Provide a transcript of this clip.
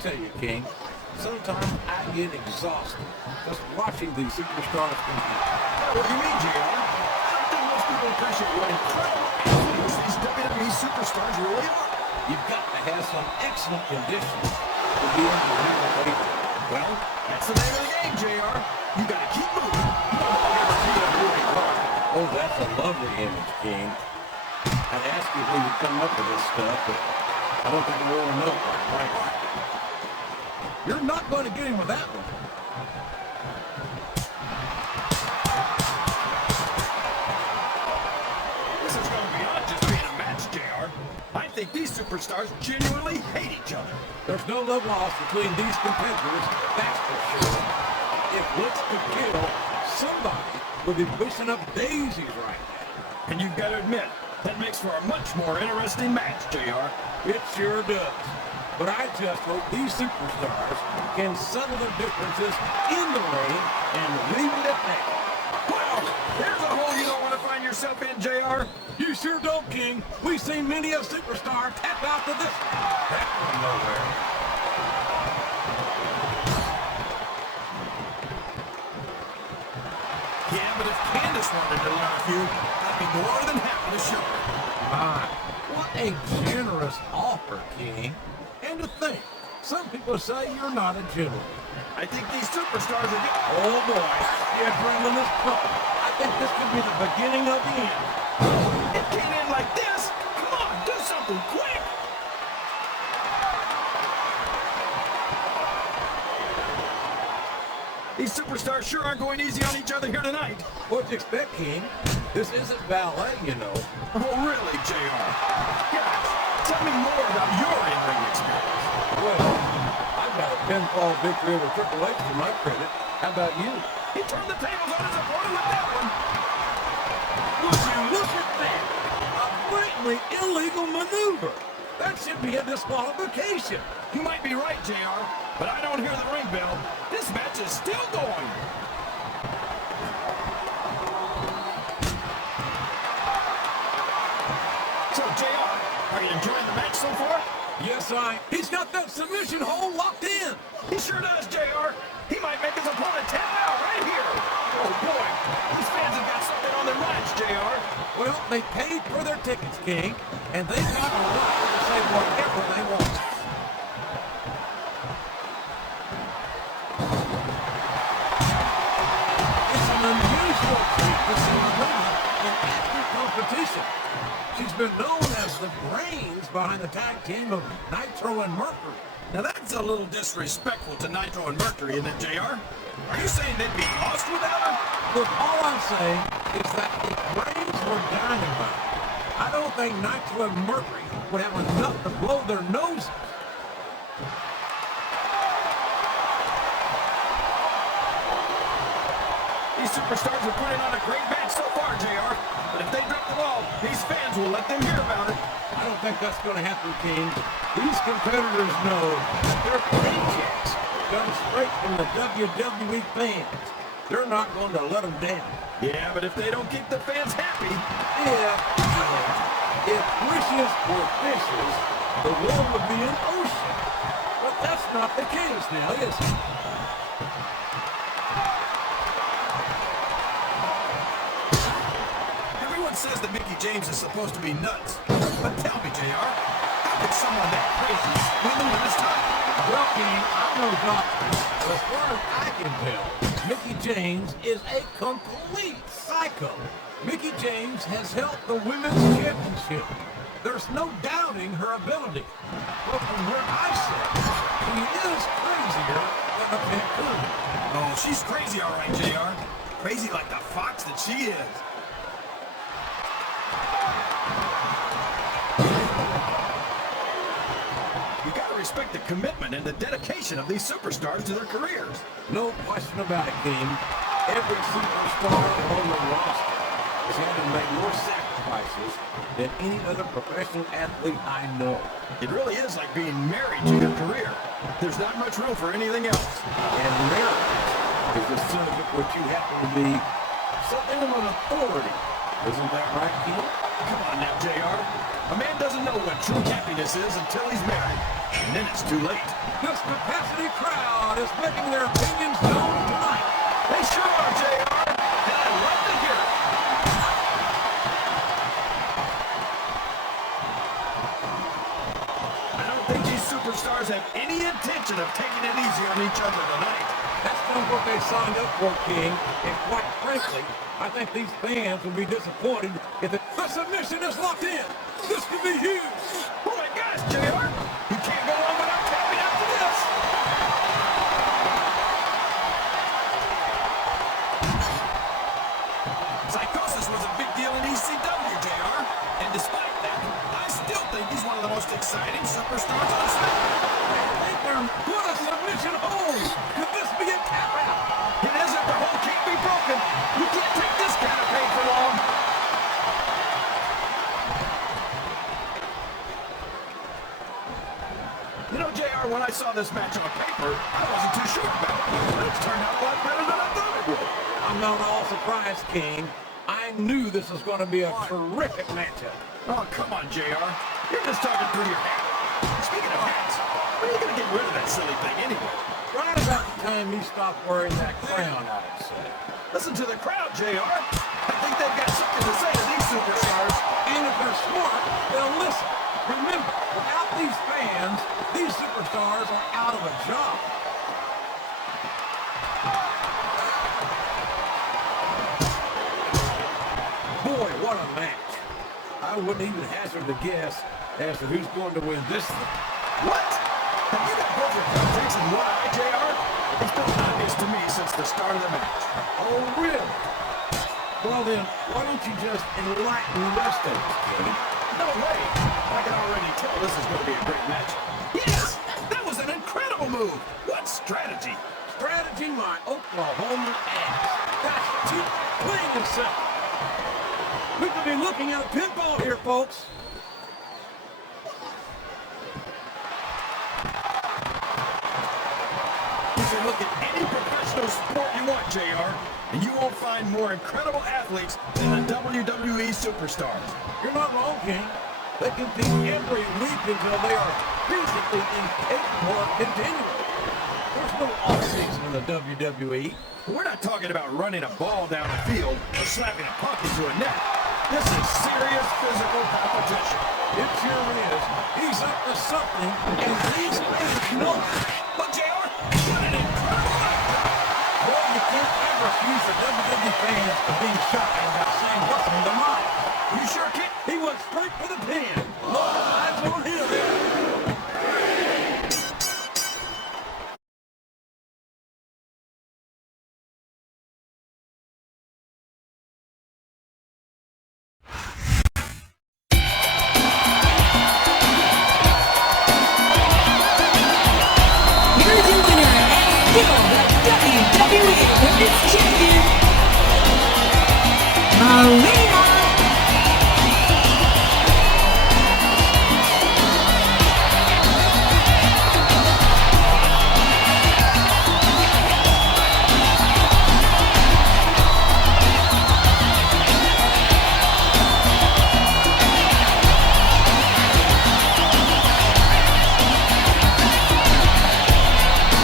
tell you, King, sometimes I get exhausted just watching these superstars compete. What do you mean, JR? I don't think most people appreciate what incredible athletes these WWE superstars really are. You've got to have some excellent conditions to be able to do what they do. Well, that's the name of the game, JR. You got to keep moving. Oh, that's a lovely image, King. I'd ask you where you come up with this stuff, but I don't think I really know, quite frankly. You're not going to get him with that one. This is going beyond just being a match, JR. I think these superstars genuinely hate each other. There's no love lost between these competitors, that's for sure. If looks could kill, somebody would be pushing up daisies right now. And you've got to admit, that makes for a much more interesting match, JR. It sure does. But I just hope these superstars can settle their differences in the ring and leave it at that. Wow, there's a hole you don't want to find yourself in, JR. You sure don't, King. We've seen many a superstar tap out to this. That went nowhere. Yeah, but if Candice wanted to learn a few, I'd be more than happy to show her. My, what a generous offer, King. And to think, some people say you're not a gentleman. I think these superstars are getting... Oh boy, the adrenaline is pumping. I think this could be the beginning of the end. It came in like this. Come on, do something quick. These superstars sure aren't going easy on each other here tonight. What'd you expect, King? This isn't ballet, you know. Oh, really, JR? Guys, tell me more about your in-ring experience. Well, I've got a pinfall victory over Triple H to my credit. How about you? He turned the tables on his opponent with that one. Would you look at that? A blatantly illegal maneuver. That should be a disqualification. You might be right, JR, but I don't hear the ring bell. This match is still going. So, JR, are you enjoying the match so far? Yes, he's got that submission hold locked in. He sure does, JR. He might make his opponent tap out right here. Oh, boy. These fans have got something on their minds, JR. Well, they paid for their tickets, King, and they've got a right to say whatever they want. It's an unusual treat to see Melina in active competition. She's been known as the brains behind the tag team of Nitro and Mercury. Now, that's a little disrespectful to Nitro and Mercury, isn't it, JR? Are you saying they'd be lost without her? Look, all I'm saying is that if brains were dynamite, I don't think Nitro and Mercury would have enough to blow their noses. These superstars are putting on a great match so far, JR. But if they drop the ball, these fans will let them hear about it. I don't think that's going to happen, King. These competitors know that their paychecks come straight from the WWE fans. They're not going to let them down. Yeah, but if they don't keep the fans happy... If wishes were fishes, the world would be an ocean. But that's not the case now, is it? Everyone says that Mickie James is supposed to be nuts. But tell me, JR, how could someone that crazy win the women's title? Well, King, I'm no doctor, but as far as I can tell, Mickie James is a complete psycho. Mickie James has held the women's championship. There's no doubting her ability. But from where I sit, she is crazier than a Cancun. Oh, she's crazy, all right, JR. Crazy like the fox that she is. You gotta respect the commitment and the dedication of these superstars to their careers. No question about it, King. Every superstar on the roster has had to make more sacrifices than any other professional athlete I know. It really is like being married to your career. There's not much room for anything else. And marriage is the subject which you happen to be something of an authority. Isn't that right, King? Come on now, JR. A man doesn't know what true happiness is until he's married. And then it's too late. This capacity crowd is making their opinions known tonight. They sure are, JR. And I love to hear it. I don't think these superstars have any intention of taking it easy on each other tonight. That's not what they signed up for, King. And quite frankly, I think these fans will be disappointed if the submission is locked in. This could be huge. Oh my gosh, JR! You can't go on without tapping out to this! Psychosis was a big deal in ECW, JR. And despite that, I still think he's one of the most exciting superstars on the SmackDown. What a submission hold! Could this be a tap out? It isn't. The hold can't be broken. You can't take this kind of pain for long. You know, JR, when I saw this match on paper, I wasn't too sure about it. But it's turned out a lot better than I thought it would. I'm not at all surprised, King. I knew this was going to be a terrific matchup. Oh, come on, JR. You're just talking through your hat. Speaking of hats, when are you going to get rid of that silly thing anyway? Right about the time you stop wearing that crown, I'd say. Listen to the crowd, JR. I think they've got something to say to these superstars. And if they're smart, they'll listen. Remember, without these fans, these superstars are out of a job. Boy, what a match. I wouldn't even hazard a guess as to who's going to win this thing. What? Have you got both your contacts in one eye, JR? It's been obvious to me since the start of the match. Oh, really? Well then, why don't you just enlighten the rest of us, King? No way. I can already tell this is going to be a great match. Yes! That was an incredible move. What strategy? Strategy my Oklahoma ass. That's too plain and simple. We could be looking at a pinball here, folks. You can look at any professional sport you want, JR, and you won't find more incredible athletes than the WWE superstars. You're not wrong, King. They compete every week until they are physically incapable of continuing. There's no off-season in the WWE. We're not talking about running a ball down the field or slapping a puck into a net. This is serious physical competition. It sure is. He's up to something, and these fans know it. But JR, what an incredible outcome! Well, you can't ever accuse the WWE fans of being shy about saying what's on their mind. You sure can't. He went straight for the pin. All eyes on him. Here's your winner and still the WWE Women's Champion, Melina.